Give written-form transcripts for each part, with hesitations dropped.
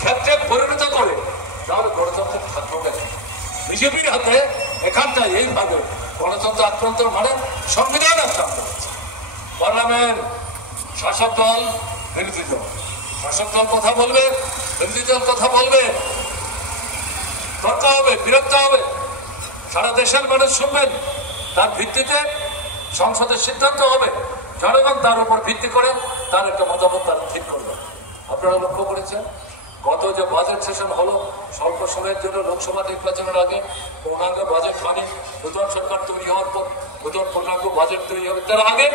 ক্ষেত্রে পরিণত করে, তাহলে গণতন্ত্র থাকবে না। বিজেপির হাতে এখানটায় এইভাবে গণতন্ত্র আক্রান্ত, মানে সংবিধান আক্রান্ত হচ্ছে। পার্লামেন্ট, শাসক দল, বিরোধী দল, শাসক দল কথা বলবে, বিরোধী দল কথা বলবে, তর্ক হবে, বিরক্ত হবে, সারা দেশের মানুষ শুনবেন, তার ভিত্তিতে সংসদের সিদ্ধান্ত হবে, জনগণ তার উপর ভিত্তি করে তার একটা মতামত তারা ঠিক করবে। আপনারা লক্ষ্য করেছেন গত যে বাজেট সেশন হলো, স্বল্প সময়ের জন্য লোকসভা নির্বাচনের আগে পূর্ণাঙ্গ বাজেট, মানে নতুন সরকার তৈরি হওয়ার পর নতুন পূর্ণাঙ্গ বাজেট তৈরি হবে, তার আগে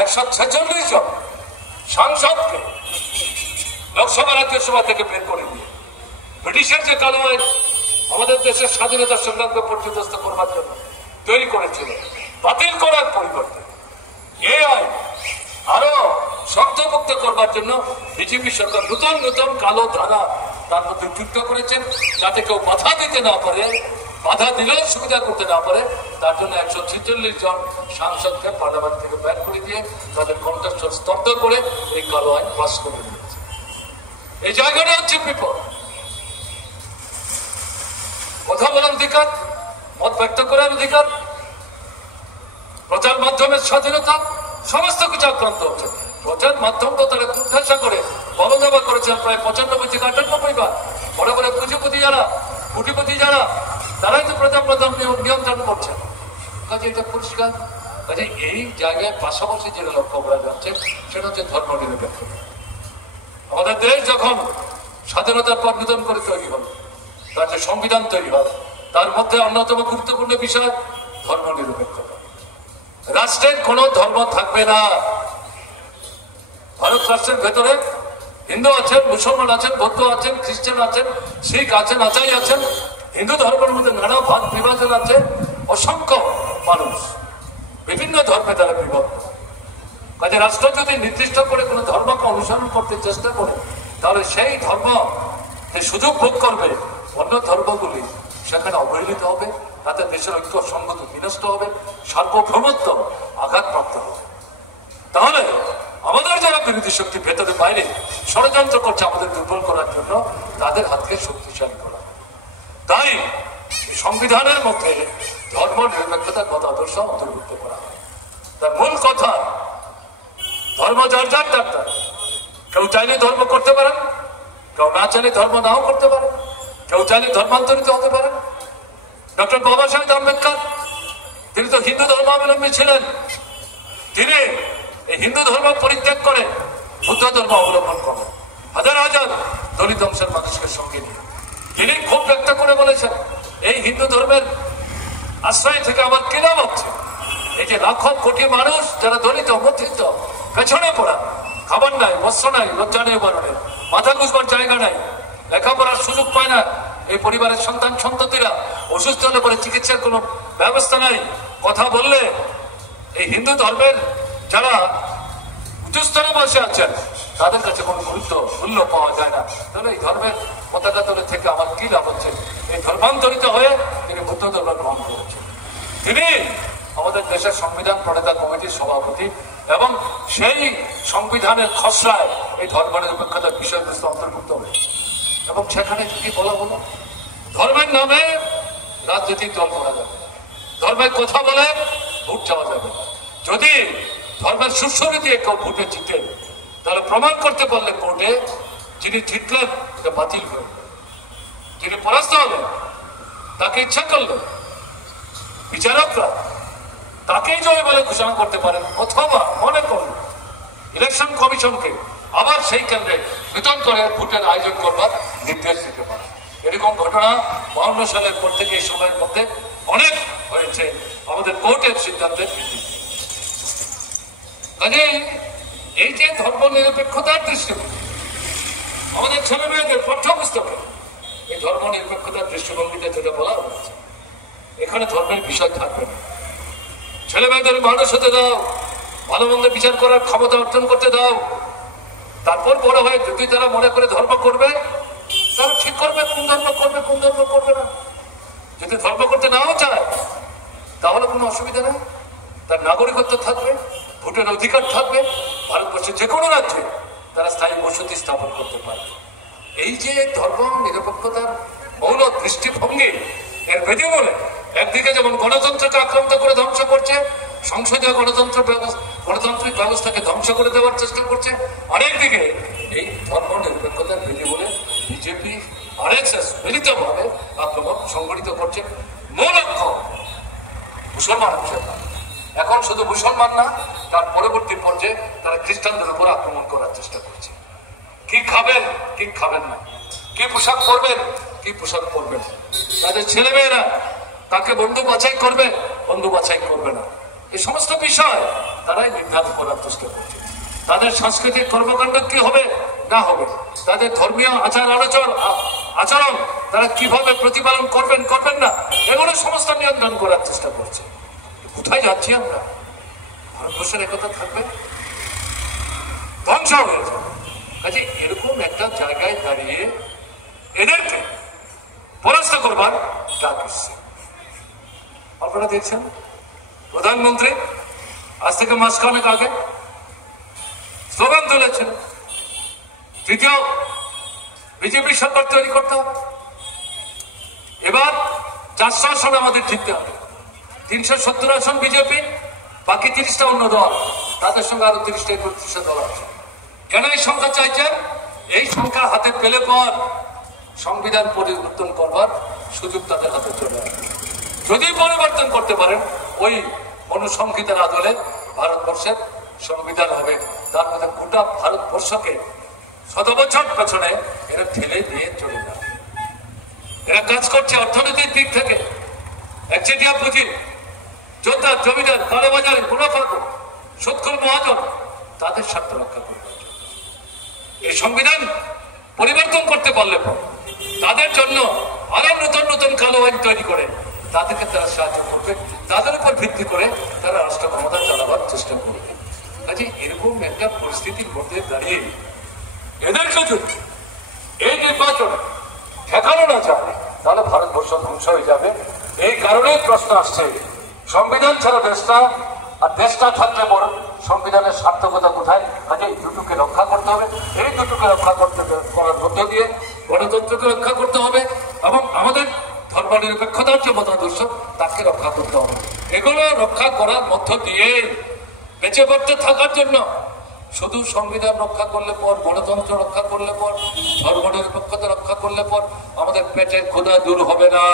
146 জন সাংসদকে লোকসভা রাজ্যসভা থেকে বের করে দিয়ে ব্রিটিশের যে কালো আইন আমাদের দেশের স্বাধীনতা সংগ্রামকে পর্যদস্ত করবার জন্য তৈরি করেছিল, বাতিল করার পরিবর্তে এই আইন আরো শক্তপোক্ত করবার জন্য বিজেপি সরকার নতুন নতুন কালো ধারা তার মধ্যে যুক্ত করেছেন, যাতে কেউ বাধা দিতে না পারে, বাধা দিলেও সুবিধা করতে না পারে। তার জন্য 146 জন সাংসদকে পার্লামেন্ট থেকে বের করে দিয়ে তাদের কণ্ঠস্বর স্তব্ধ করে এই কালো আইন পাস করে দিয়েছে। এই জায়গাটা হচ্ছে বিপদ। কথা বলার অধিকার, মত ব্যক্ত করার অধিকার, প্রচার মাধ্যমের স্বাধীনতা, সমস্ত কিছু আক্রান্ত হচ্ছে। প্রচার মাধ্যম তো তারা কুঠাসা করে বলদাবা করেছেন প্রায় 95 থেকে 98 বার। বড় বড় পুঁজিপতি যারা, কোটিপতি যারা, তারাই তো প্রচার মাধ্যম নিয়ন্ত্রণ করছেন। কাজে এটা পরিষ্কার। কাজে এই জায়গায় পাশাপাশি যেটা লক্ষ্য করা যাচ্ছে সেটা হচ্ছে ধর্ম নিরপেক্ষতা। আমাদের দেশ যখন স্বাধীনতার পর নতুন করে তৈরি হল, তার যে সংবিধান তৈরি হয়, তার মধ্যে অন্যতম গুরুত্বপূর্ণ বিষয় ধর্ম নিরপেক্ষতা। রাষ্ট্রের কোন ধর্ম থাকবে না। ভারত রাষ্ট্রের ভেতরে হিন্দু আছেন, মুসলমান আছেন, বৌদ্ধ আছেন, খ্রিস্টান আছেন, শিখ আছেন, আচাই আছেন। হিন্দু ধর্মের মধ্যে নানা ভাগ বিভাজন আছে। অসংখ্য মানুষ বিভিন্ন ধর্মে তারা বিভক্ত। কাজে রাষ্ট্র যদি নির্দিষ্ট করে কোনো ধর্মকে অনুসরণ করতে চেষ্টা করে, তাহলে সেই ধর্ম যে সুযোগ ভোগ করবে, অন্য ধর্মগুলি সেখানে অবহেলিত হবে, তাতে দেশের ঐক্য সংগতি বিনষ্ট হবে, সার্বভৌমত্ব আঘাতপ্রাপ্ত হবে। তাহলে আমাদের যারা বিরোধী শক্তি ভেতরে বাইরে ষড়যন্ত্র করছে আমাদের দুর্বল করার জন্য, তাদের হাতকে শক্তিশালী করা। তাই সংবিধানের মধ্যে ধর্ম নিরপেক্ষতার মতাদর্শ অন্তর্ভুক্ত করা হয়। তার মূল কথা, ধর্ম যার যার ডাক্তার। কেউ চাইলে ধর্ম করতে পারেন, কেউ না চাইলে ধর্ম নাও করতে পারে, কেউ চাইলে ধর্মান্তরিত হতে পারেন। ডক্টর বাবা সাহেব আম্বেদকর, তিনি তো হিন্দু ধর্মাবলম্বী ছিলেন। তিনি এই হিন্দু ধর্ম পরিত্যাগ করে বুদ্ধ ধর্ম অবলম্বন করেন, হাজার হাজার দলিত অংশের মানুষকে সঙ্গে নিয়ে। তিনি খুব ব্যক্ত করে বলেছেন, এই হিন্দু ধর্মের আশ্রয় থেকে আমার কি লাভ হচ্ছে? এই যে লাখো কোটি মানুষ যারা দলিত, মধ্যবিত্ত, পেছনে পড়া, খাবার নাই, বস্ত্র নাই, লজ্জা নেই, বারণের মাথা গুঁজবার জায়গা নাই, লেখাপড়ার সুযোগ পায় না, এই পরিবারের সন্তান সন্ততিরা অসুস্থ হলে পরে চিকিৎসার কোনো ব্যবস্থা নাই। কথা বললে এই হিন্দু ধর্মের যারা উচ্চস্তরে বসে আছেন তাদের কাছে কোনো গুরুত্ব মূল্য পাওয়া যায় না। তাহলে এই ধর্মের পতাকা তলে থেকে আমার কি লাভ হচ্ছে? এই ধর্মান্তরিত হয়ে তিনি বুদ্ধ ধর্ম গ্রহণ করেছেন। তিনি আমাদের দেশের সংবিধান প্রণেতা কমিটির সভাপতি এবং সেই সংবিধানের খসড়ায় এই ধর্ম নিরপেক্ষতার বিষয়বস্তু অন্তর্ভুক্ত হয়েছে। এবং সেখানে কি বলা হলো, ধর্মের নামে রাজনৈতিক দল করা যাবে না, ধর্মের কথা বলে ভোট চাওয়া যাবে না। যদি ধর্মের সুস্বরী দিয়ে কেউ ভোটে জিতেন, তাহলে প্রমাণ করতে পারলে কোর্টে যিনি জিতলেন এটা বাতিল হয়ে গেল, যিনি পরাস্ত হলেন তাকে ইচ্ছা করলেন বিচারকরা তাকেই জয় বলে ঘোষণা করতে পারেন, অথবা মনে করলেন ইলেকশন কমিশনকে আবার সেই কেন্দ্রে নতুন করে ভোটের আয়োজন করবার নির্দেশ দিতে পারে। এরকম ঘটনা 52 সালের পর থেকে এই সময়ের মধ্যে অনেক হয়েছে আমাদের কোর্টের সিদ্ধান্তের ভিত্তিতে। কাজে এই যে ধর্ম নিরপেক্ষতার দৃষ্টিভঙ্গি আমাদের ছেলে মেয়েদের পাঠ্যপুস্তকে, এই ধর্ম নিরপেক্ষতার দৃষ্টিভঙ্গিতে যেটা বলা হয়েছে, এখানে ধর্মের বিষয় থাকবে না। ছেলে মেয়েদের মানুষ হতে দাও, ভালো মন্দ বিচার করার ক্ষমতা অর্জন করতে দাও। তারপর বড় হয়ে যদি তারা মনে করে ধর্ম করবে, তারা ঠিক করবে কোন ধর্ম করবে, কোন ধর্ম করবে না। যদি ধর্ম করতে নাও চায় তাহলে কোনো অসুবিধা নেই, তার নাগরিকত্ব থাকবে, ভোটের অধিকার থাকবে, ভারতবর্ষের যে কোনো রাজ্যে তারা স্থায়ী বসতি স্থাপন করতে পারবে। এই যে ধর্ম নিরপেক্ষতার মৌল দৃষ্টিভঙ্গি এর বেদিমূলে একদিকে যেমন গণতন্ত্রকে আক্রান্ত করে ধ্বংস করছে, সংসদীয় গণতান্ত্রিক ব্যবস্থাকে ধ্বংস করে দেওয়ার চেষ্টা করছে, আরেকদিকে এই ধর্ম নিরপেক্ষতার বেদিমূলে বিজেপি RSS মিলিতভাবে আক্রমণ সংগঠিত করছে। মূল লক্ষ্য মুসলমান হিসেবে এখন শুধু মুসলমান না, তার পরবর্তী পর্যায়ে তারা খ্রিস্টানদের উপর আক্রমণ করার চেষ্টা করছে। কি খাবেন কি খাবেন না, কি পোশাক পরবেন কি পোশাক পরবেন, তাদের ছেলেমেয়েরা তাকে বন্ধু বাছাই করবে বন্ধু বাছাই করবে না, এই সমস্ত বিষয় তারাই নির্ধারণ করার চেষ্টা করছে। তাদের সাংস্কৃতিক কর্মকাণ্ড কি হবে না হবে, তাদের ধর্মীয় আচরণ তারা কিভাবে প্রতিপালন করবেন করবেন না, এগুলো সমস্ত নিয়ন্ত্রণ করার চেষ্টা করছে। কোথায় যাচ্ছি আমরা? ভারতবর্ষের একতা থাকবে, ধ্বংস হয়ে যাবে। কাজে এরকম একটা জায়গায় দাঁড়িয়ে এদেরকে পরাস্ত করবার ডাক এসছে। আপনারা দেখছেন প্রধানমন্ত্রী আজ থেকে মাসখানেক আগে স্লোগান তুলেছেন, তৃতীয় বিজেপি সরকার তৈরি করতে হবে। এবার 400 আসন আমাদের জিততে হবে। 370 আসন বিজেপি, বাকি 30টা অন্য দল, তাদের সঙ্গে আরো 30টা দল আছে। কেন এই সংখ্যা চাইছেন? এই সংখ্যা হাতে পেলে পর সংবিধান পরিবর্তন করবার সুযোগ তাদের হাতে চলে আসবে। যদি পরিবর্তন করতে পারেন, ওই অনুসংহিতার আদলে ভারতবর্ষের সংবিধান হবে। তার মধ্যে গোটা ভারতবর্ষকে 100 বছর পেছনে এরা ঠেলে দিয়ে চলে যাবে। এরা কাজ করছে অর্থনৈতিক দিক থেকে, একচেটিয়া পুঁজি, যোদ্ধা, জমিদার, কালোবাজারি, মুনাফাখোর, সুদখোর মহাজন, তাদের স্বার্থ রক্ষা করবে। এই সংবিধান পরিবর্তন করতে পারলে তাদের জন্য আরো নতুন নতুন কালো আইন তৈরি করে তাদেরকে তারা সাহায্য করবে, তাদের উপর ভিত্তি করে তারা রাষ্ট্র ক্ষমতা চালাবার চেষ্টা করবে। কাজে এরকম একটা পরিস্থিতির মধ্যে দাঁড়িয়ে এদেরকে যদি এই নির্বাচন ঠেকানো না যায়, তাহলে ভারতবর্ষ ধ্বংস হয়ে যাবে। এই কারণেই প্রশ্ন আসছে, সংবিধান ছাড়া দেশটা, আর দেশটা থাকলে বড় সংবিধানের সার্থকতা কোথায়? কাজে এই দুটোকে রক্ষা করতে হবে। এই দুটোকে রক্ষা করার মধ্য দিয়ে গণতন্ত্রকে রক্ষা করতে হবে এবং আমাদের ধর্ম নিরপেক্ষতার যে মতাদর্শ তাকে রক্ষা করতে হবে। এগুলো রক্ষা করার মধ্য দিয়ে বেঁচে পড়তে থাকার জন্য শুধু সংবিধান রক্ষা করলে পর, গণতন্ত্র রক্ষা করলে পর, ধর্ম নিরপেক্ষতা রক্ষা করলে পর আমাদের পেটের ক্ষুধা দূর হবে না।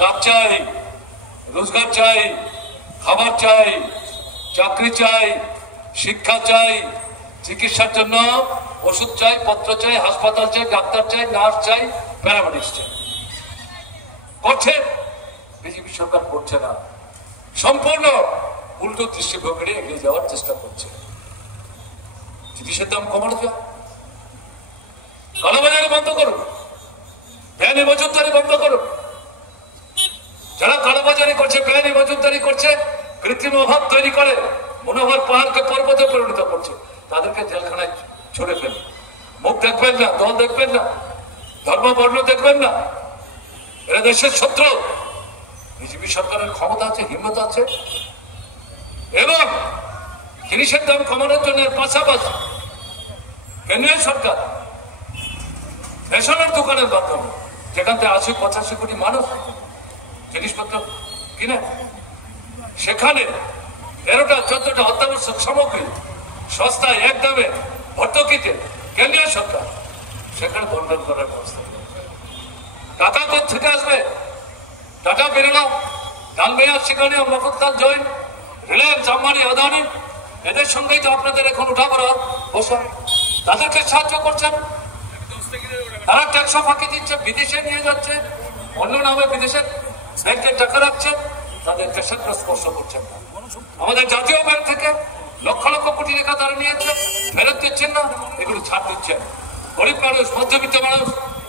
কাজ চাই, রোজগার চাই, খাবার চাই, চাকরি চাই, শিক্ষা চাই, চিকিৎসার জন্য ওষুধ চাই, পত্র চাই, হাসপাতাল চাই, ডাক্তার চাই, নার্স চাই, প্যারামেডিক্স চাই। করছে বিজেপি সরকার, করছে না, সম্পূর্ণ উল্টো দৃষ্টিভঙ্গি নিয়ে এগিয়ে যাওয়ার চেষ্টা করছে। জিনিসের দাম কমানো যায়, কালোবাজারি বন্ধ করুন, বেআইনি মজুতদারি বন্ধ করুন। যারা কালোবাজারি করছে, বেআইনি মজুতদারি করছে, কৃত্রিম অভাব তৈরি করে মনোভাব পাহাড়কে পর্বতে পরিণত করছে, তাদেরকে জেলখানায় ছুড়ে ফেলুন। মুখ দেখবেন না, দল দেখবেন না, ধর্ম বর্ণ দেখবেন না, এরা দেশের শত্রু। বিজেপি সরকারের ক্ষমতা আছে, হিম্মত আছে এবং জিনিসের দাম কমানোর জন্য পাশাপাশি কেন্দ্রীয় সরকার রেশনের দোকানের মাধ্যমে, যেখান থেকে 80-85 কোটি মানুষ জিনিসপত্র কিনে, সেখানে 13টা-14টা অত্যাবশ্যক সামগ্রী সস্তায় একদমে ভর্তুকিতে কেন্দ্রীয় সরকার সেখানে বন্টন করার ব্যবস্থা। টাকা থেকে আসবে? টাকা বেরোলো ডালমিয়া, সেখানে মফস্বল জৈন, রিলায়েন্স, আম্বানি, আদানি, এদের সঙ্গেই তো আপনাদের এখন উঠা করা বসা। তাদেরকে সাহায্য করছেন, তারা ট্যাক্স ফাঁকি দিচ্ছে, বিদেশে নিয়ে যাচ্ছে, অন্য নামে বিদেশে ব্যাংকের টাকা রাখছেন, তাদের দেশের স্পর্শ করছেন না। আমাদের জাতীয় ব্যাংক থেকে লক্ষ লক্ষ কোটি টাকা তারা নিয়েছে, ফেরত দিচ্ছেন না, এগুলো ছাড় দিচ্ছেন। গরিব মানুষ, মধ্যবিত্ত মানুষ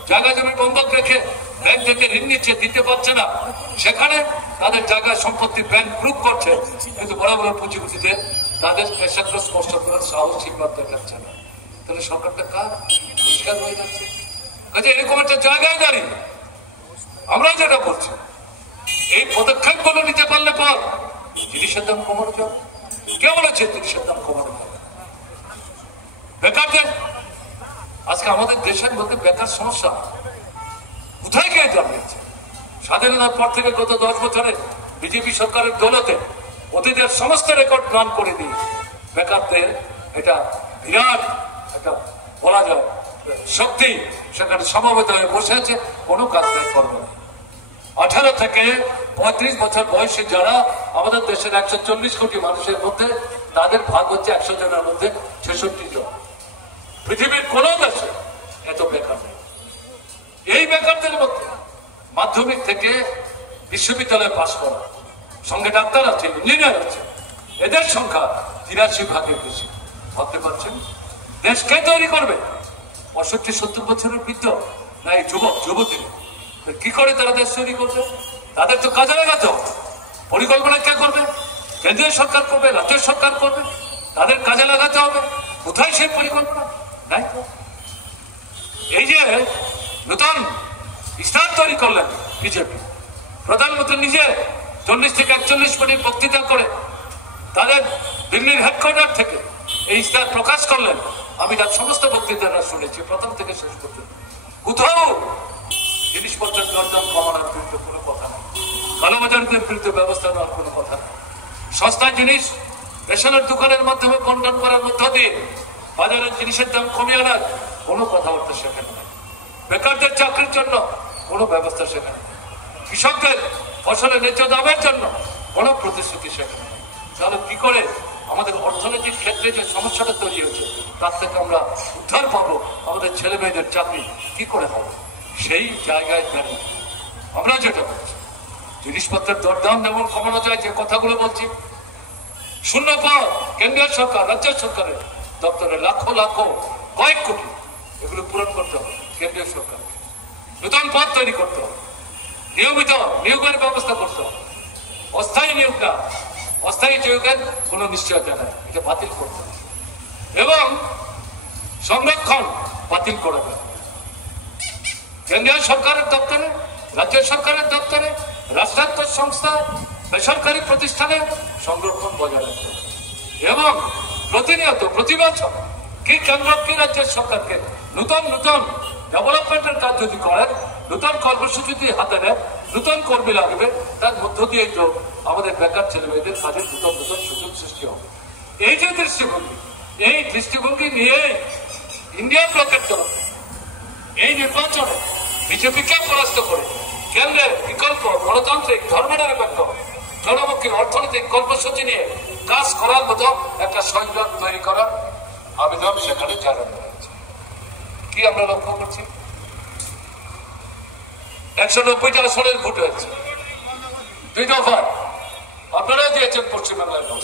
জায়গা জমি বন্ধক রেখে ব্যাংক থেকে ঋণ নিচ্ছে, দিতে পারছে না, সেখানে তাদের জায়গায় সম্পত্তি ব্যাংক প্রুভ করছে, কিন্তু বড় বড় পুঁজিপুঁজিতে তাদের পেশাগ্র স্পষ্ট করার সাহস ঠিকমতো দেখাচ্ছে না। তাহলে সরকারটা কার পরিষ্কার হয়ে যাচ্ছে। কাজে এরকম একটা জায়গায় দাঁড়িয়ে আমরা যেটা বলছি, এই পদক্ষেপগুলো নিতে পারলে পর জিনিসের দাম কমানো যাবে। কে বলেছে জিনিসের দাম কমানো যাবে? বেকারদের আজকে আমাদের দেশের মধ্যে বেকার সমস্যা কোথায় গিয়ে দাঁড়িয়েছে? স্বাধীনতার পর থেকে গত 10 বছরে বিজেপি সরকারের দৌলতে অতীতের সমস্ত রেকর্ড ম্লান করে দিয়ে বেকারদের এটা বিরাট একটা বলা যায় শক্তি সেখানে সমবেত হয়ে বসে আছে, কোনো কাজ নাই করবে না। 18 থেকে 35 বছর বয়সী যারা আমাদের দেশের 140 কোটি মানুষের মধ্যে, তাদের ভাগ হচ্ছে 100 জনের মধ্যে 66 জন। পৃথিবীর কোন দেশে এত বেকার নেই। এই বেকারদের মধ্যে মাধ্যমিক থেকে বিশ্ববিদ্যালয়ে পাশ করা, সঙ্গে ডাক্তার আছে, ইঞ্জিনিয়ার আছে, এদের সংখ্যা 83 ভাগের বেশি। ভাবতে পারছেন দেশ কে তৈরি করবে? 65-70 বছরের বৃদ্ধ না এই যুবক যুবতী? কি করে তারা দেশ তৈরি করবে? তাদের তো কাজে লাগাতে হবে। পরিকল্পনা কে করবে? কেন্দ্রীয় সরকার করবে, রাজ্য সরকার করবে। তাদের কাজে লাগাতে হবে। কোথায় সেই পরিকল্পনা? নাই তো। এই যে নতুন স্থান তৈরি করলেন বিজেপি, প্রধানমন্ত্রী নিজে 40 থেকে 41 মিনিট বক্তৃতা করে তাদের দিল্লির হেডকোয়ার্টার থেকে এই ইস্তাহার প্রকাশ করলেন। আমি তার সমস্ত বক্তৃতাটা শুনেছি প্রথম থেকে শেষ পর্যন্ত। কোথাও জিনিসপত্রের দরদাম কমানোর বিরুদ্ধে কোনো কথা নেই, কালোবাজারিদের বিরুদ্ধে ব্যবস্থা নেওয়ার কোনো কথা নেই, সস্তা জিনিস রেশনের দোকানের মাধ্যমে বন্টন করার মধ্য দিয়ে বাজারের জিনিসের দাম কমিয়ে আনার কোনো কথাবার্তা সেখানে নেই, বেকারদের চাকরির জন্য কোনো ব্যবস্থা সেখানে নেই, কৃষকদের ফসলের ন্যায্য দামের জন্য কোনো প্রতিশ্রুতি সেখানে নেই। তাহলে কি করে আমাদের অর্থনৈতিক ক্ষেত্রে যে সমস্যাটা তৈরি হয়েছে তার থেকে আমরা উদ্ধার পাবো? আমাদের ছেলে মেয়েদের চাকরি কি করে হবে? সেই জায়গায় দাঁড়িয়ে আমরা যেটা বলছি, জিনিসপত্রের দরদাম যেমন কমানো যায়, যে কথাগুলো বলছি, শূন্য পদ কেন্দ্রীয় সরকার রাজ্য সরকারের দপ্তরে লাখো লাখো কয়েক কোটি, এগুলো পূরণ করতে হবে কেন্দ্রীয় সরকারকে। নতুন পদ তৈরি করতে হবে, নিয়মিত নিয়োগের ব্যবস্থা করতে হবে। অস্থায়ী নিয়োগ না, অস্থায়ী নিয়োগের কোন নিশ্চয়তা নেই, এটা বাতিল করতে হবে। এবং সংরক্ষণ বাতিল করে দেবে কেন্দ্রীয় সরকারের দপ্তরে, রাজ্য সরকারের দপ্তরে, রাষ্ট্রায়ত্ত সংস্থা, বেসরকারি প্রতিষ্ঠানে সংরক্ষণ বজায় রাখতে হবে। এবং প্রতিনিয়ত প্রতি বছর কি কেন্দ্র কি রাজ্যের সরকারকে নতুন নতুন ডেভেলপমেন্টের কাজ যদি করেন, নতুন কর্মসূচি যদি হাতে নেয়, নতুন কর্মী লাগবে, তার মধ্য দিয়েই তো আমাদের বেকার ছেলে মেয়েদের কাজের নতুন নতুন সুযোগ সৃষ্টি হবে। এই যে দৃষ্টিভঙ্গি, এই দৃষ্টিভঙ্গি নিয়ে ইন্ডিয়া ব্লকের তরফে এই নির্বাচনে বিজেপিকে পরাস্ত করে কেন্দ্রের বিকল্প গণতান্ত্রিক ধর্মনিরপেক্ষ জনমুখী অর্থনৈতিক কর্মসূচি নিয়ে কাজ করার মতো একটা সংযোগ তৈরি করার আবেদন সেখানে জানানো হয়েছে। কি আমরা লক্ষ্য করছি? 190টা আসনের ভোট হয়েছে, 2 দফা আপনারা দিয়েছেন পশ্চিমবাংলার ভোট।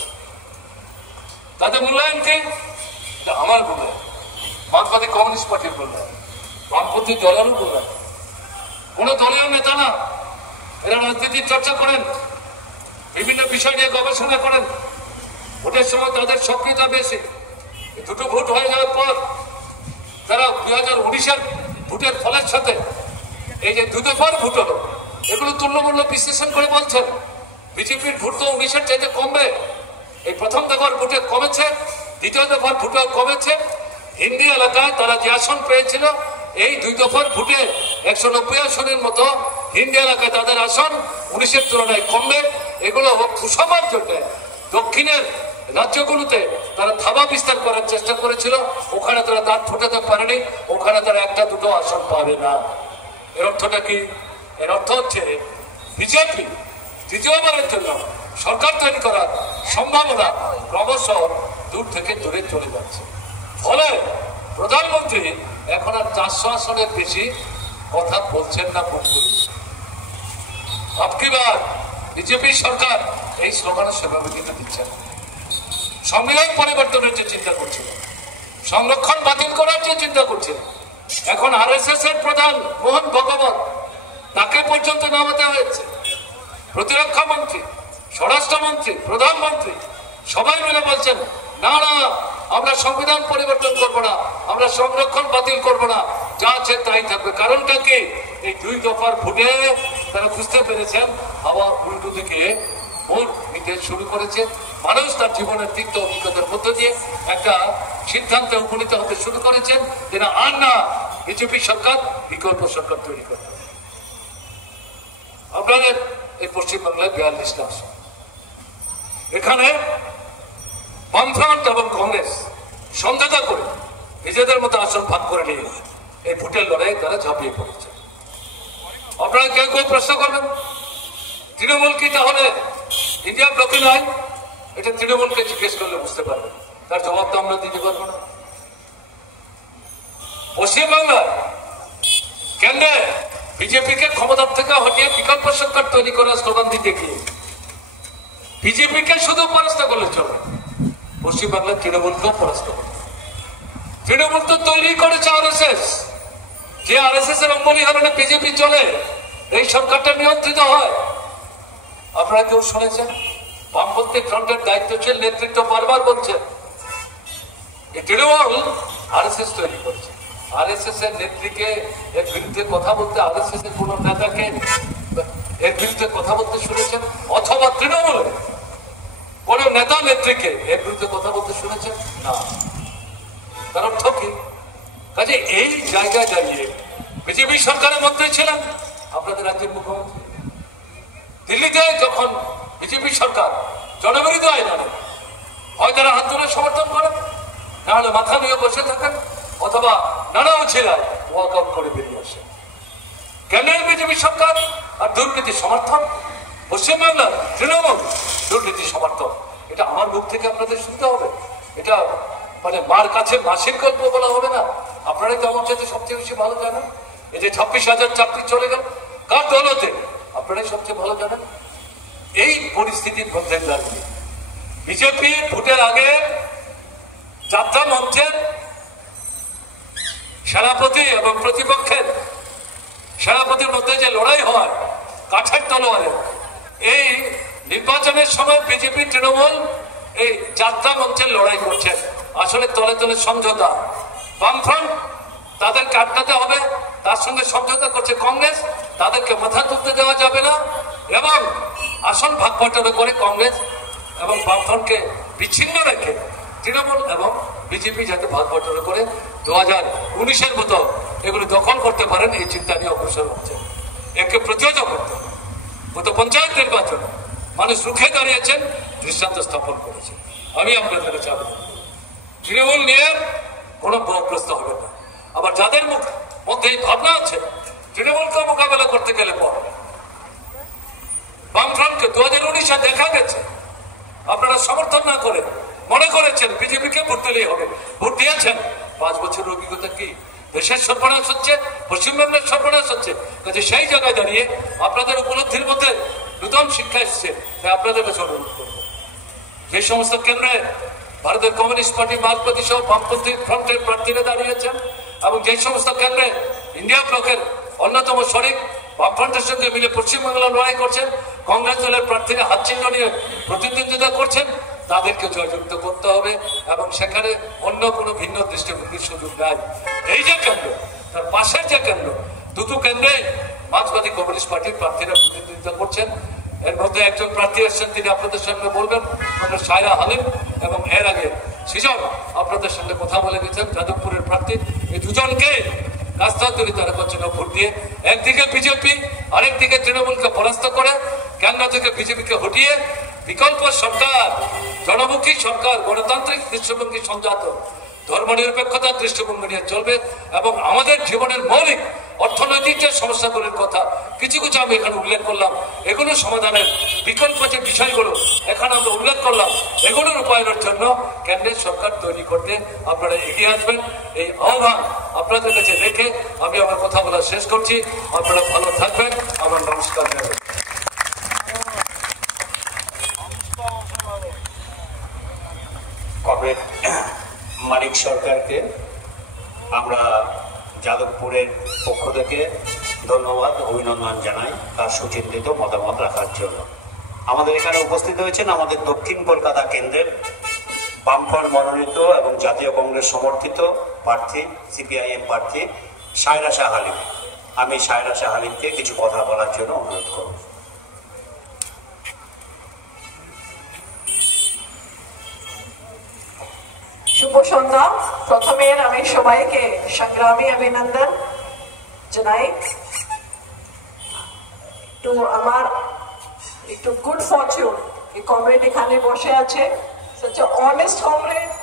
তাদের মূল্যায়ন কি? আমার মূল্যায়ন, বামপন্থী কমিউনিস্ট পার্টির মূল্যায়ন, বামপন্থী দলেরও মূল্যায়ন। কোন দলীয় নেতা না, এরা রাজনীতির চর্চা করেন, বিভিন্ন বিষয় নিয়ে গবেষণা করেন, ভোটের সময় তাদের সক্রিয়তা বেশি। দুটো ভোট হয়ে যাওয়ার পর তারা 2019-এর ভোটের ফলের সাথে এই যে 2 দফার ভোট হলো, এগুলো তুল্যমূল্য বিশ্লেষণ করে বলছেন বিজেপির ভোট তো 19-এর চাইতে কমবে। এই প্রথম দফার ভোটে কমেছে, দ্বিতীয় দফার ভোটেও কমেছে। হিন্দি এলাকায় তারা যে আসন পেয়েছিল, এই 2 দফার ভোটে 190 আসনের মতো হিন্দি এলাকায় তাদের আসন 19-এর তুলনায় কমবে। এগুলো সুষমার জন্য দক্ষিণের রাজ্যগুলোতে তারা থাবা বিস্তার করার চেষ্টা করেছিল, ওখানে তারা দাঁত ফোটাতে পারেনি, ওখানে তারা 1-2 আসন পাবে না। এর অর্থটা কি? এর অর্থ হচ্ছে বিজেপি তৃতীয়বারের জন্য সরকার তৈরি করার সম্ভাবনা ক্রমশ দূর থেকে দূরে চলে যাচ্ছে। ফলে প্রধানমন্ত্রী এখন আর 400 আসনের বেশি কথা বলছেন না। আবকিবার বিজেপি সরকার এই স্লোগানের সেভাবে কিন্তু দিচ্ছেন। সংবিধান পরিবর্তনের যে চিন্তা করছিল, সংরক্ষণ বাতিল করার যে চিন্তা করছিল, এখন আরএসএস এর প্রধান মোহন ভগবত তাকে পর্যন্ত নামাতে হয়েছে। প্রতিরক্ষা মন্ত্রী, স্বরাষ্ট্রমন্ত্রী, প্রধানমন্ত্রী সবাই মিলে বলছেন না না, আমরা সংবিধান পরিবর্তন করবো না, আমরা সংরক্ষণ বাতিল করবো না, যা আছে তাই থাকবে। কারণটা কি? এই 2 দফার ভোটে তারা বুঝতে পেরেছেন হাওয়া উল্টো দিকে ভোট নিতে শুরু করেছে। মানুষ তার জীবনের তিক্ত অভিজ্ঞতার মধ্য দিয়ে একটা সিদ্ধান্তে উপনীত হতে শুরু করেছেন যে না, আর না, বিজেপি সরকার বিকল্প সরকার তৈরি করতে হবে। আপনাদের এই পশ্চিমবাংলায় 42টা আসন, এখানে বামফ্রন্ট এবং কংগ্রেস সমঝোতা করে নিজেদের মতো আসন ভাগ করে নিয়ে এই ভোটের লড়াইয়ে তারা ঝাঁপিয়ে পড়েছে। আপনারা কেউ কেউ প্রশ্ন করবেন, তৃণমূল কি তাহলে ইন্ডিয়া ব্লকে নয়? এটা তৃণমূলকে জিজ্ঞেস করলে বুঝতে পারবেন, তার জবাব তো আমরা দিতে পারবো না। পশ্চিমবাংলায় কেন্দ্রে বিজেপিকে ক্ষমতার থেকে হটিয়ে বিকল্প সরকার তৈরি করার স্লোগান দিতে গিয়ে বিজেপিকে শুধু পরাস্ত করলে চলবে, পশ্চিমবাংলার তৃণমূলকেও পরাস্ত করবে। তৃণমূল তো তৈরি করেছে আরএসএস, যে আরএসএস এর অঙ্গীকারে বিজেপি চলে, এই সরকারটা নিয়ন্ত্রিত হয়। আপনারা কেউ শুনেছেন? বামপন্থী ফ্রন্টের দায়িত্বশীল নেতৃত্ব বারবার বলছে এই তৃণমূল আরএসএস তৈরি করছে। আরএসএস এর নেত্রীকে এর বিরুদ্ধে কথা বলতে, আরএসএস এর কোন নেতাকে এর বিরুদ্ধে কথা বলতে শুনেছেন? অথবা তৃণমূলের কোন নেতা নেত্রীকে এর বিরুদ্ধে কথা বলতে শুনেছেন? না। তার অর্থ কি? কাজে এই জায়গায় দাঁড়িয়ে বিজেপি সরকারের মধ্যে ছিলেন আপনাদের রাজ্যের মুখ্যমন্ত্রী। দিল্লিতে যখন বিজেপি সরকার জনবিরোধী আইন আনে, হয় তারা হাত তুলে সমর্থন করেন, নাহলে মাথা নিয়ে বসে থাকেন, অথবা নানা উচিলায় ওয়াক আউট করে বেরিয়ে আসে। কেন্দ্রের বিজেপি সরকার আর দুর্নীতি সমর্থন, পশ্চিমবাংলার তৃণমূল দুর্নীতি সমর্থন। এটা আমার মুখ থেকে আপনাদের শুনতে হবে, এটা মানে মার কাছে মাসির গল্প বলা হবে না। আপনারাই তো আমার সাথে সবচেয়ে বেশি ভালো জানেন। এই যে 26,000 চাকরি চলে গেল কার দৌলতে, আপনারাই সবচেয়ে ভালো জানেন। এই পরিস্থিতির মধ্যে দাঁড়িয়ে বিজেপি ভোটের আগে যাত্রা মঞ্চের সেনাপতি এবং প্রতিপক্ষের সেনাপতির মধ্যে যে লড়াই হয় কাঠের তলোয়ারে, এই নির্বাচনের সময় বিজেপি তৃণমূল এই যাত্রা মঞ্চের লড়াই করছেন। আসলে তলে তলে সমঝোতা। বামফ্রন্ট তাদেরকে আটকাতে হবে, তার সঙ্গে সমঝোতা করছে কংগ্রেস, তাদেরকে মাথা তুলতে দেওয়া যাবে না, এবং আসন ভাগ বটনা করে কংগ্রেস এবং বামফ্রন্টকে বিচ্ছিন্ন রেখে তৃণমূল এবং বিজেপি যাতে ভাগ বটনা করে 2019-এর মতো এগুলো দখল করতে পারেন, এই চিন্তা নিয়ে অগ্রসর হচ্ছে। একে প্রতিহত করতে হবে। গত পঞ্চায়েত নির্বাচনে মানুষ রুখে দাঁড়িয়েছেন, দৃষ্টান্ত স্থাপন করেছে। আমি আপনাদের কাছে আবেদন করি, তৃণমূল নিয়ে কোনো ভয়গ্রস্ত হবে না। আবার যাদের মধ্যে এই ভাবনা আছে তৃণমূলকে মোকাবেলা করতে গেলে পর বামফ্রন্টকে 2019-এ দেখা গেছে আপনারা সমর্থন না করে মনে করেছেন বিজেপিকে ভোট দিলেই হবে, ভোট দিয়েছেন। 5 বছরের অভিজ্ঞতা কি? দেশের সর্বনাশ হচ্ছে, পশ্চিমবঙ্গের সর্বনাশ হচ্ছে। কাজে সেই জায়গায় দাঁড়িয়ে আপনাদের উপলব্ধির মধ্যে নতুন শিক্ষা এসছে, তাই আপনাদের কাছে অনুরোধ করবো, যে সমস্ত কেন্দ্রে ভারতের কমিউনিস্ট পার্টি, মার্কসবাদী সহ বামপন্থী ফ্রন্টের প্রার্থীরা দাঁড়িয়েছেন, এবং যে সমস্ত কেন্দ্রে ইন্ডিয়া ব্লকের অন্যতম শরিক বামফ্রন্টের সঙ্গে মিলে পশ্চিমবাংলা লড়াই করছেন, কংগ্রেস দলের প্রার্থীরা হাত চিহ্ন নিয়ে প্রতিদ্বন্দ্বিতা করছেন, তাদেরকে জয়যুক্ত করতে হবে, এবং সেখানে অন্য কোনো ভিন্ন দৃষ্টিভঙ্গির সুযোগ নাই। এই যে কেন্দ্র, তার পাশের যে কেন্দ্র, দুটো কেন্দ্রে মার্কসবাদী কমিউনিস্ট পার্টির প্রার্থীরা প্রতিদ্বন্দ্বিতা করছেন। এর মধ্যে একজন প্রার্থী এসেছেন, তিনি আপনাদের সঙ্গে বলবেন, সায়রা হালিম, এবং এর আগে সৃজন আপনাদের সঙ্গে কথা বলে গেছেন যাদবপুরের প্রার্থী। এই দুজনকে রাস্তা তৈরি তারা করছেন ভোট দিয়ে। একদিকে বিজেপি, আরেকদিকে তৃণমূলকে পরাস্ত করে কেন্দ্র থেকে বিজেপিকে হটিয়ে বিকল্প সরকার, জনমুখী সরকার, গণতান্ত্রিক দৃষ্টিভঙ্গি সংজাত ধর্মনিরপেক্ষতার দৃষ্টিভঙ্গি নিয়ে চলবে, এবং আমাদের জীবনের মৌলিক অর্থনৈতিক যে সমস্যাগুলির কথা কিছু কিছু আমি এখানে উল্লেখ করলাম, এগুলো সমাধানের বিকল্প যে বিষয়গুলো এখানে আমরা উল্লেখ করলাম, এগুলোর রূপায়নের জন্য কেন্দ্রের সরকার তৈরি করতে আপনারা এগিয়ে আসবেন। এই আহ্বান আপনাদের কাছে রেখে আমি আমার কথা বলা শেষ করছি। আপনারা ভালো থাকবেন। আমার নমস্কার। কমরেড মানিক সরকারকে আমরা যাদবপুরের পক্ষ থেকে ধন্যবাদ, অভিনন্দন জানাই তার সুচিন্তিত মতামত রাখার জন্য। আমাদের এখানে উপস্থিত হয়েছেন আমাদের দক্ষিণ কলকাতা কেন্দ্রের বামফ্রন্ট মনোনীত এবং জাতীয় কংগ্রেস সমর্থিত প্রার্থী, সিপিআইএম প্রার্থী সায়রা শাহ হালিম। আমি সায়রা শাহ হালিমকে কিছু কথা বলার জন্য অনুরোধ করব। শুভ সন্ধ্যা। প্রথমে আমি সবাইকে সংগ্রামী অভিনন্দন জানাই। তো আমার একটু গুড ফরচুন এই কমরেড এখানে বসে আছে, such a honest comrade,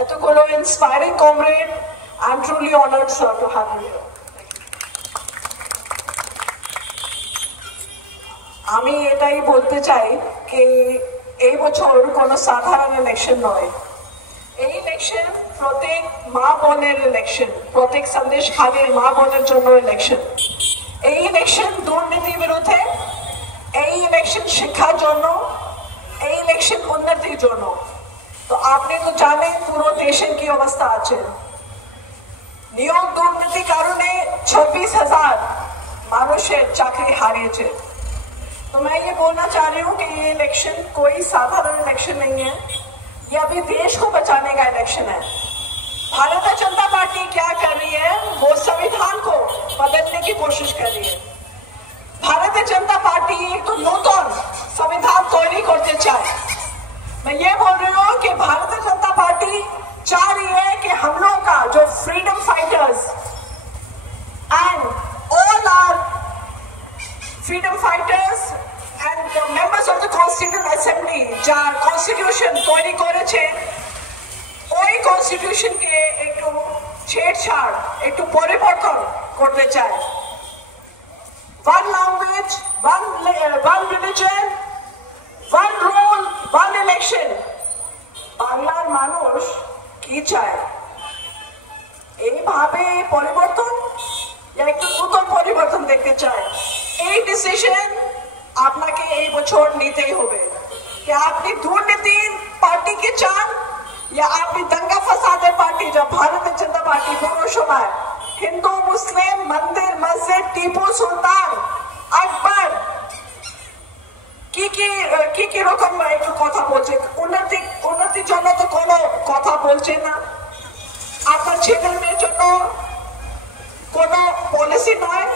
এতগুলো inspiring comrade. I am truly honored, sir, to have you here. আমি এটাই বলতে চাই যে এই বছর কোনো সাধারণ ইলেকশন নয়। এই ইলেকশন প্রত্যেক মা বোনের ইলেকশন, প্রত্যেক সন্দেশ খালের মা বোনের জন্য ইলেকশন। এই ইলেকশন দুর্নীতির বিরুদ্ধে, এই ইলেকশন শিক্ষার জন্য, এই ইলেকশন উন্নতির জন্য। তো আপনি তো জানেন পুরো দেশের কি অবস্থা আছে। নিয়োগ দুর্নীতির কারণে 26,000 মানুষের চাকরি হারিয়েছে। तो मैं ये बोलना चाह रही हूँ कि ये इलेक्शन कोई साधारण इलेक्शन नहीं है, ये अभी देश को बचाने का इलेक्शन है। भारतीय जनता पार्टी क्या कर रही है, वो संविधान को बदलने की कोशिश कर रही है। भारतीय जनता पार्टी एक तो नूतन संविधान तैयारी करते चाहे। मैं ये बोल रही हूँ कि भारतीय जनता पार्टी चाह रही है कि हम लोग का जो freedom fighters and all are freedom fighters and the members of the Constituent Assembly যার কনস্টিটিউশন তৈরি করেছে, ওই কনস্টিটিউশনকে একটু ছেড়ছাড়, একটু পরিবর্তন করতে চায়। one language, one religion, one rule, one election। বাংলার মানুষ কি চায়? এইভাবে পরিবর্তন, একটু নতুন পরিবর্তন দেখতে চায়। এই ডিসিশন আপনাকে এই বছর নিতেই হবে कि আপনি দুর্নীতির পার্টিকে চান या আপনি दंगा फसाদের পার্টি। যা ভারতীয় জনতা পার্টি পুরো সময় হিন্দু মুসলিম মন্দির মসজিদ টিপু সুলতান আকবর কি রকম একটু কথা বলছে, উন্নতির জন্য তো কোনো কথা বলছে না। আপনার ছেলে মেয়ের জন্য কোনো পলিসি নয়।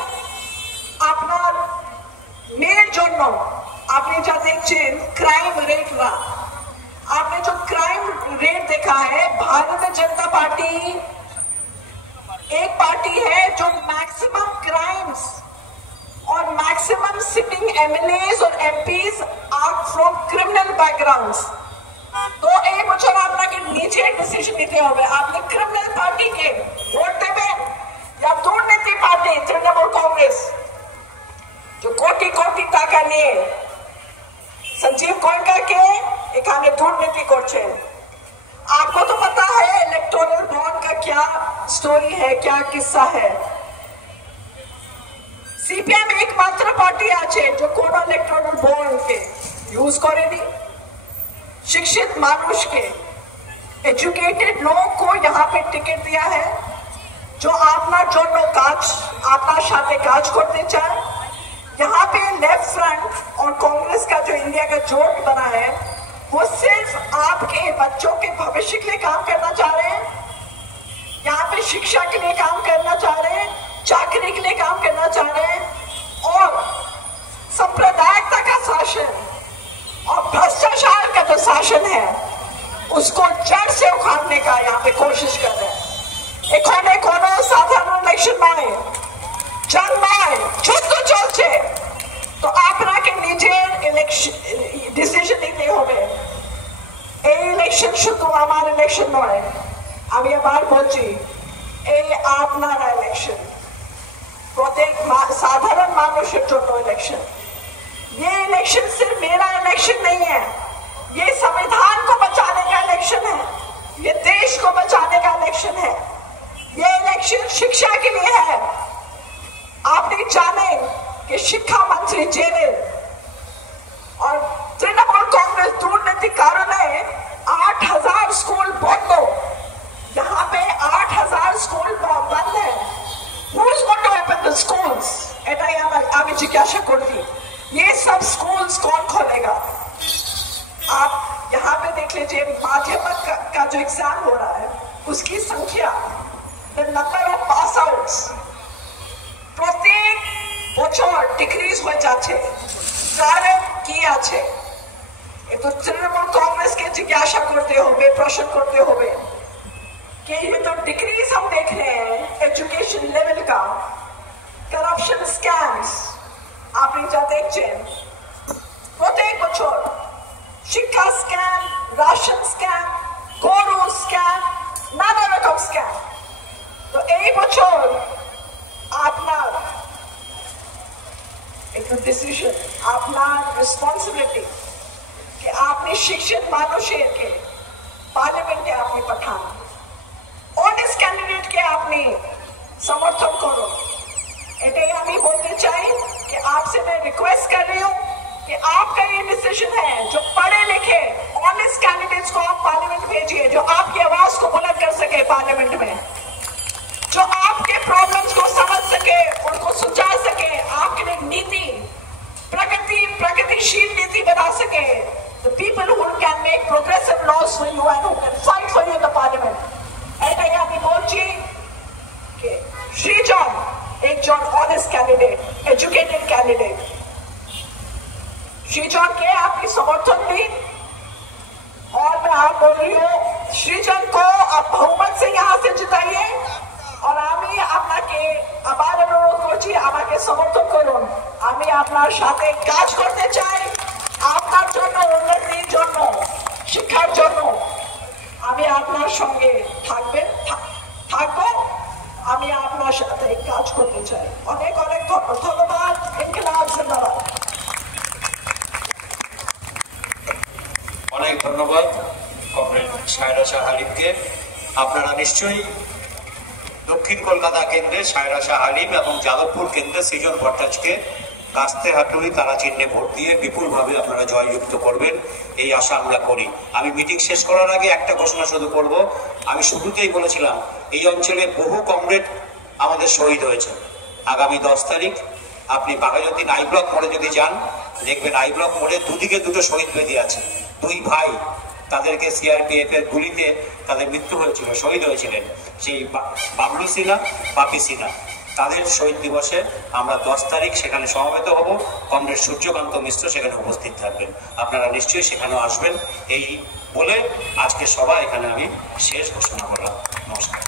আপনার মেয়ের জন্য আপনি যা দেখছেন क्राइम रेट रहा, आपने जो क्राइम रेट देखा है, भारतीय जनता पार्टी एक पार्टी है जो मैक्सिमम क्राइम्स और मैक्सिमम सिटिंग एमएलएज और MPs are from criminal backgrounds. तो এই বছর আপনাকে নিজে ডিসিশন নিতে হবে, আপনি ক্রিমিনাল পার্টিকে ভোট দেবেন या দুর্নীতি পার্টি তৃণমূল কংগ্রেস जो कोटि कोटि टाका নিয়ে संजीव गोयनका के এখানে দুর্নীতি করছে। आपको तो पता है इलेक्टोरल बॉन्ड का क्या स्टोरी है, क्या किस्सा है। सीपीएम एकमात्र पार्टी আছে जो কোনো इलेक्टोरल बॉन्ड के यूज करेगी। शिक्षित मानुष के, एजुकेटेड लोग को यहाँ पे टिकट दिया है, जो আপনার জন্য কাজ, আপনার সাথে কাজ করতে চায়। यहाँ पे लेफ्ट फ्रंट और कांग्रेस का जो इंडिया का जोट बना है, वो सिर्फ आपके बच्चों के भविष्य के लिए काम करना चाह रहे हैं, यहाँ पे शिक्षा के लिए काम करना चाह रहे हैं, चाकरी के लिए काम करना चाह रहे हैं, और सांप्रदायिकता का शासन और भ्रष्टाचार का जो शासन है उसको जड़ से उखाड़ने का यहाँ पे कोशिश कर रहे हैं। এখানে কোনো সাধারণ ইলেকশন নয়, জন্ম নয়, যুদ্ধ চলছে। তো আপনাকে নিজের ডিসিশন নিতে হবে। এই ইলেকশন শুধু আমার ইলেকশন নয়, আমি আবার বলছি এই আপনার ইলেকশন, প্রত্যেক সাধারণ মানুষের জন্য ইলেকশন। ये इलेक्शन सिर्फ मेरा इलेक्शन नहीं है, ये संविधान को बचाने का इलेक्शन है, ये देश को बचाने का इलेक्शन है, ये इलेक्शन शिक्षा के लिए है। आपने जाने कि शिक्षा मंत्री जेने और तृणमूल कांग्रेस दुर्नीति कारण 8,000 स्कूल बंद। यहाँ पे 8,000 स्कूल बंद है। Who is going to open the schools? এটাই আমি জিজ্ঞাসা করছি, ये सब स्कूल्स कौन खोलेगा? आप यहाँ पे देख लीजिए माध्यमिक का जो एग्जाम हो रहा है उसकी संख्या, the number of pass outs প্রত্যেক বছর ডিক্রিজ হয়ে যাচ্ছে। কারণ কি আছে? তৃণমূল কংগ্রেসকে জিজ্ঞাসা করতে হবে, প্রশ্ন করতে হবে। कि ये तो डिक्रीज हम देख रहे हैं एजुकेशन लेवल का, करप्शन स्कैम्स आपने जा देखছেন প্রত্যেক বছর, শিক্ষা স্ক্যাম, রাশন স্ক্যাম, গরু স্ক্যাম, নানা রকম স্ক্যাম। তো এই বছর আপনার একটু ডিসিশন, আপনার রেসপন্সিবিলিটি कि आपने शिक्षित মানুষের के पार्लियामेंटे आपने पठान, ऑनेस्ट कैंडिडेट के आपने समर्थन करो। एटाई আমি বলতে চাই कि आपसे मैं रिक्वेस्ट कर रही हूँ कि आपका ये डिसीजन है, जो पढ़े लिखे ऑनेस्ट कैंडिडेट्स को आप पार्लियामेंट भेजिए, जो आपकी आवाज को बुलंद कर सके पार्लियामेंट में, जो आपके प्रॉब्लम्स को समझ सके, उनको सुलझा सके, आपके लिए नीति प्रगतिशील नीति बना सके। The people who can make progressive laws for you and who can fight for you in the parliament. এটাই আমি বলছি कि श्रीजन একজন honest candidate, educated candidate, Srijan के आपकी समर्थन दी। और मैं आप बोल रही हूँ श्रीजन को आप बहुमत से यहाँ से जिताइए। और আমি আপনাকে আবার অনুরোধ করছি আমাকে সমর্থন করুন। আমি আপনার সাথে কাজ করতে চাই, আপনার জন্য, উন্নতির জন্য, শিক্ষার জন্য আমি আপনার সঙ্গে থাকবো। আমি আপনার সাথে কাজ করতে চাই। অনেক অনেক ধন্যবাদ। ইনকিলাব জিন্দাবাদ। অনেক ধন্যবাদ কমরেড সায়রা শাহ হালিমকে। আপনারা নিশ্চয়ই দক্ষিণ কলকাতা কেন্দ্রে সায়রা শাহ হালিম এবং যাদবপুর কেন্দ্রে সৃজন ভট্টাচার্যকে কাস্তে হাটুরি তারা চিহ্নে ভোট দিয়ে বিপুলভাবে আপনারা জয়যুক্ত করবেন, এই আশা আমরা করি। আমি মিটিং শেষ করার আগে একটা ঘোষণা শুধু করব। আমি শুরুতেই বলেছিলাম এই অঞ্চলে বহু কমরেড আমাদের শহীদ হয়েছে। আগামী 10 তারিখ আপনি বাঘাযতীন আই ব্লক মোড়ে যদি যান, দেখবেন আই ব্লক মোড়ে দুদিকে দুটো শহীদ বেদি আছে, দুই ভাই, তাদেরকে সিআরপিএফ এর গুলিতে তাদের মৃত্যু হয়েছিল, শহীদ হয়েছিলেন, সেই বাবলু সিনহা, বাপি সিনহা। তাদের শহীদ দিবসে আমরা 10 তারিখ সেখানে সমবেত হব। কমরেড সূর্যকান্ত মিশ্র সেখানে উপস্থিত থাকবেন, আপনারা নিশ্চয়ই সেখানেও আসবেন। এই বলে আজকে সভা এখানে আমি শেষ ঘোষণা করলাম। নমস্কার।